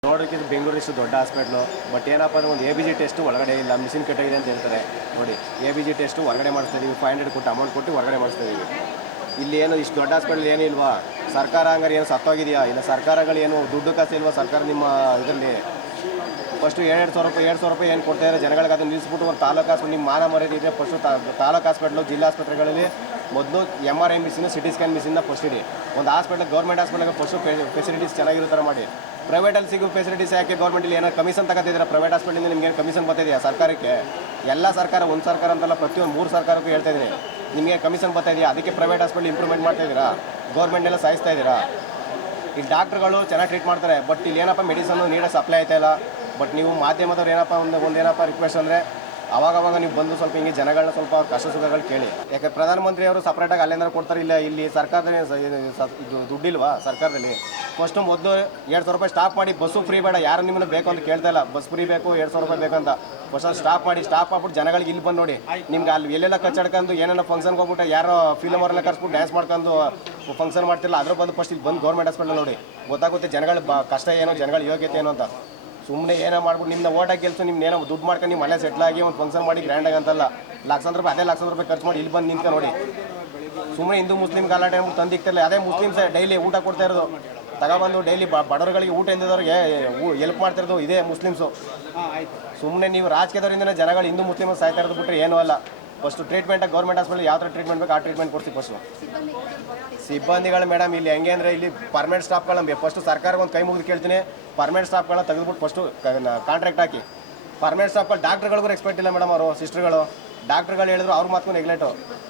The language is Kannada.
ನೋಡೋಕ್ಕೆ ಬೆಂಗಳೂರು ಇಷ್ಟು ದೊಡ್ಡ ಹಾಸ್ಪಿಟ್ಲು, ಬಟ್ ಏನಪ್ಪ ಅಂದರೆ ಒಂದು ABG ಟೆಸ್ಟು ಒಳಗಡೆ ಇಲ್ಲ, ಮಿಷಿನ್ ಕೆಟ್ಟೋಗಿದೆ ಅಂತ ಹೇಳ್ತಾರೆ. ನೋಡಿ, ABG ಟೆಸ್ಟು ಹೊರಗಡೆ ಮಾಡಿಸ್ತಾ ಇದೀವಿ, 500 ಕೊಟ್ಟು ಅಮೌಂಟ್ ಕೊಟ್ಟು ಹೊರಗಡೆ ಮಾಡಿಸ್ತಾ ಇದೀವಿ. ಇಲ್ಲಿ ಏನು ಇಷ್ಟು ದೊಡ್ಡ ಹಾಸ್ಪಿಟ್ಲ್ ಏನಿಲ್ವಾ? ಸರ್ಕಾರ ಹಂಗಾರೆ ಏನು ಸತ್ತೋಗಿದೆಯಾ? ಇಲ್ಲ ಸರ್ಕಾರಗಳು ಏನು ದುಡ್ಡು ಕಾಸು ಇಲ್ವಾ ಸರ್ಕಾರ ನಿಮ್ಮ ಇದರಲ್ಲಿ? ಫಸ್ಟು 2,000 ರೂಪಾಯಿ ಏನು ಕೊಡ್ತಾಯಿದ್ದಾರೆ ಜನಗಳಿಗೆ, ಅದನ್ನು ನಿಲ್ಲಿಸ್ಬಿಟ್ಟು ಒಂದು ತಾಲೂಕು ಹಾಸ್ಪಿಟ್ಲ್ ನಿಮ್ಮ ಮಾನ ಮರ್ಯಾದೆ ಇದೆ. ಫಸ್ಟು ತಾಲೂಕು ಹಾಸ್ಪಿಟ್ಲು, ಜಿಲ್ಲಾ ಆಸ್ಪತ್ರೆಗಳಲ್ಲಿ ಮೊದಲು MRI machine, CT scan ಮಿಷಿನ್ನ first ಇಡಿ. ಒಂದು ಹಾಸ್ಪಿಟ್ಲ್, ಗೌರ್ಮೆಂಟ್ ಹಾಸ್ಪಿಟ್ಲಿಗೆ ಫಸ್ಟು ಫೆಸಿಲಿಟೀಸ್ ಚೆನ್ನಾಗಿರೋ ಥರ ಮಾಡಿ. ಪ್ರೈವೇಟಲ್ಲಿ ಸಿಗೋ ಫೆಸಿಲಿಟೀಸ್ ಯಾಕೆ ಗೌರ್ಮೆಂಟಲ್ಲಿ ಏನೋ ಕಮಿಷನ್ ತಗೋತಿದ್ದೀರಾ? ಪ್ರೈವೇಟ್ ಹಾಸ್ಪಿಟಲಿಂದ ನಿಮ್ಗೆ ಏನು ಕಮಿಷನ್ ಬರ್ತಾಯಿದೆಯಾ ಸರ್ಕಾರಕ್ಕೆ? ಎಲ್ಲ ಸರ್ಕಾರ, ಒಂದು ಸರ್ಕಾರ ಅಂತಲ್ಲ, ಪ್ರತಿಯೊಂದು 3 ಸರ್ಕಾರಕ್ಕೂ ಹೇಳ್ತಾ ಇದ್ದೀನಿ, ನಿಮಗೆ ಕಮಿಷನ್ ಬರ್ತಾಯಿದೆಯಾ? ಅದಕ್ಕೆ ಪ್ರೈವೇಟ್ ಹಾಸ್ಪಿಟ್ಲ್ ಇಂಪ್ರೂವ್ಮೆಂಟ್ ಮಾಡ್ತಾಯಿದ್ದೀರಾ, ಗೌರ್ಮೆಂಟೆಲ್ಲ ಸಾಯಿಸ್ತಾ ಇದ್ದೀರಾ. ಈ ಡಾಕ್ಟ್ರುಗಳು ಚೆನ್ನಾಗಿ ಟ್ರೀಟ್ ಮಾಡ್ತಾರೆ, ಬಟ್ ಇಲ್ಲಿ ಏನಪ್ಪ ಮೆಡಿಸನ್ನು ನೀಡೋ ಸಪ್ಲೈ ಆಯ್ತಾ ಇಲ್ಲ. ಬಟ್ ನೀವು ಮಾಧ್ಯಮದವ್ರು ಏನಪ್ಪ ಒಂದೇನಪ್ಪ ರಿಕ್ವೆಸ್ಟ್ ಅಂದರೆ, ಅವಾಗವಾಗ ನೀವು ಬಂದು ಸ್ವಲ್ಪ ಹಿಂಗೆ ಜನಗಳನ್ನ ಸ್ವಲ್ಪ ಕಷ್ಟ ಸುಖಗಳು ಕೇಳಿ. ಯಾಕೆ ಪ್ರಧಾನಮಂತ್ರಿಯವರು ಸಪ್ರೇಟಾಗಿ ಅಲ್ಲೇನಾರ ಕೊಡ್ತಾರೆ, ಇಲ್ಲ ಇಲ್ಲಿ ಸರ್ಕಾರದಲ್ಲಿ ಇದು ದುಡ್ಡಿಲ್ವಾ ಸರ್ಕಾರದಲ್ಲಿ? ಫಸ್ಟು ಮೊದಲು 2,000 ರೂಪಾಯಿ ಸ್ಟಾಪ್ ಮಾಡಿ, ಬಸ್ಸು ಫ್ರೀ ಬೇಡ, ಯಾರು ನಿಮ್ಮನ್ನು ಬೇಕು ಅಂತ ಕೇಳ್ತಾ ಇಲ್ಲ, ಬಸ್ ಫ್ರೀ ಬೇಕು 2,000 ರೂಪಾಯಿ ಬೇಕಂತ. ಫಸ್ಟ್ ಸ್ಟಾಪ್ ಮಾಡ್ಬಿಟ್ಟು ಜನಗಳಿಗೆ ಇಲ್ಲಿ ಬಂದು ನೋಡಿ. ನಿಮ್ಗೆ ಅಲ್ಲಿ ಎಲ್ಲೆಲ್ಲ ಕಚ್ಚಾಡ್ಕೊಂಡು ಏನೇನೋ ಫಂಕ್ಷನ್ಗೆ ಹೋಗ್ಬಿಟ್ಟು ಯಾರೋ ಫಿಲ್ಮ್ ಅವರೆಲ್ಲ ಕರ್ಸ್ಬಿಟ್ಟು ಡ್ಯಾನ್ಸ್ ಮಾಡ್ಕೊಂಡು ಫಂಕ್ಷನ್ ಮಾಡ್ತಿಲ್ಲ, ಅದ್ರ ಬಂದು ಫಸ್ಟ್ ಇಲ್ಲಿ ಬಂದು ಗೌರ್ಮೆಂಟ್ ಹಾಸ್ಪಿಟಲ್ ನೋಡಿ, ಗೊತ್ತಾಗುತ್ತೆ ಜನಗಳ ಕಷ್ಟ ಏನೋ, ಜನಗಳ ಯೋಗ್ಯತೆ ಏನು ಅಂತ. ಸುಮ್ಮನೆ ಏನೋ ಮಾಡ್ಬಿಟ್ಟು ನಿಮ್ಮನ್ನ ಓಟಾಗಿ ಗೆಲ್ಸು, ನಿಮ್ನ ಏನೋ ದುಡ್ಡು ಮಾಡ್ಕೊಂಡು ನಿಮ್ಮ ಮನೆ ಸೆಟ್ಲಾಗಿ ಒಂದು ಫಂಕ್ಷನ್ ಮಾಡಿ ಗ್ರ್ಯಾಂಡಾಗಿ ಅಂತಲ್ಲ, ಲಕ್ಷಾಂತರ ರೂಪಾಯಿ, ಅದೇ ಲಕ್ಷಾಂತರ ರೂಪಾಯಿ ಖರ್ಚು ಮಾಡಿ ಇಲ್ಲಿ ಬಂದು ನಿಂತ್ಕೊಂಡು ನೋಡಿ. ಸುಮ್ಮನೆ ಹಿಂದೂ ಮುಸ್ಲಿಮ್ ಗಲಾಟೆ ಅಂದ್ಬಿಟ್ಟು ತಂದಿಕ್ತಿರಲ್ಲ, ಅದೇ ಮುಸ್ಲಿಮ್ಸೇ ಡೈಲಿ ಊಟ ಕೊಡ್ತಾ ಇರೋದು, ತಗೊಬಂದು ಡೈಲಿ ಬಡವರುಗಳಿಗೆ ಊಟ ಇಲ್ಲದವ್ರಿಗೆ ಹೆಲ್ಪ್ ಮಾಡ್ತಿರೋದು ಇದೇ ಮುಸ್ಲಿಮ್ಸು. ಸುಮ್ಮನೆ ನೀವು ರಾಜಕೀಯದವರಿಂದನೇ ಜನಗಳು ಹಿಂದೂ ಮುಸ್ಲಿಮ್ ಸಾಯ್ತಾ ಇರೋದು ಬಿಟ್ಟರೆ ಏನೂ ಅಲ್ಲ. ಫಸ್ಟು ಟ್ರೀಟ್ಮೆಂಟಾಗಿ ಗೌರ್ಮೆಂಟ್ ಹಾಸ್ಪಿಟಲ್ ಯಾವ ಥರ ಟ್ರೀಟ್ಮೆಂಟ್ ಬೇಕು ಆ ಟ್ರೀಟ್ಮೆಂಟ್ ಕೊಡ್ತೀವಿ. ಫಸ್ಟು ಸಿಬ್ಬಂದಿಗಳು ಮೇಡಮ್ ಇಲ್ಲಿ ಹೆಂಗೆ ಅಂದರೆ, ಇಲ್ಲಿ ಪರ್ಮನೆಂಟ್ ಸ್ಟಾಫ್ಗಳು ಫಸ್ಟು ಸರ್ಕಾರ ಒಂದು ಕೈ ಮುಗಿದು ಕೇಳ್ತೀನಿ, ಪರ್ಮನೆಂಟ್ ಸ್ಟಾಫ್ಗಳನ್ನ ತೆಗೆದುಬಿಟ್ಟು ಫಸ್ಟು ಕಾಂಟ್ರಾಕ್ಟ್ ಹಾಕಿ. ಪರ್ಮನೆಂಟ್ ಸ್ಟಾಫ್ಗಳು ಡಾಕ್ಟ್ರುಗಳಿಗೂ ರೆಸ್ಪೆಕ್ಟ್ ಇಲ್ಲ ಮೇಡಮ್, ಅವರು ಸಿಸ್ಟರ್ಗಳು ಡಾಕ್ಟ್ರುಗಳು ಹೇಳಿದ್ರು ಅವ್ರ ಮಾತು ನೆಗ್ಲೆಟು.